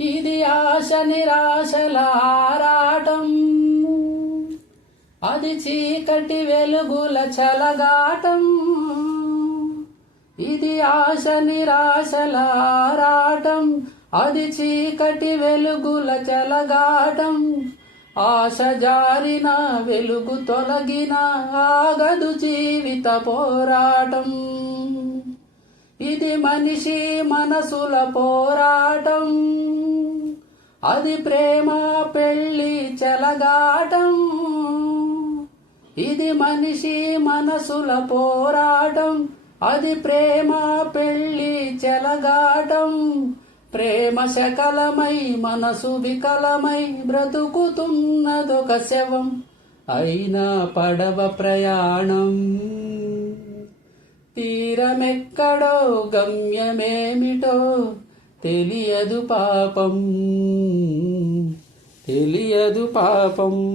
ఇది ఆశ నిరాశల ఆరాటం, అది చీకటి వెలుగుల చలగాటం. ఇది ఆశ నిరాశల ఆరాటం, అది చీకటి వెలుగుల చలగాటం. ఆశ జారిన వెలుగు తొలగిన ఆగదు జీవిత పోరాటం. ఇది మనిషి మనసుల పోరాటం, అది ప్రేమ పెళ్లి చెలగాటం. ఇది మనిషి మనసుల పోరాటం, అది ప్రేమ పెళ్లి చెలగాటం. ప్రేమ శకలమై మనసు వికలమై బ్రతుకుతున్నదొక శవం, అయినా పడవ ప్రయాణం. తీరమెక్కడో గమ్యమేమిటో తెలియదు పాపం, తెలియదు పాపం.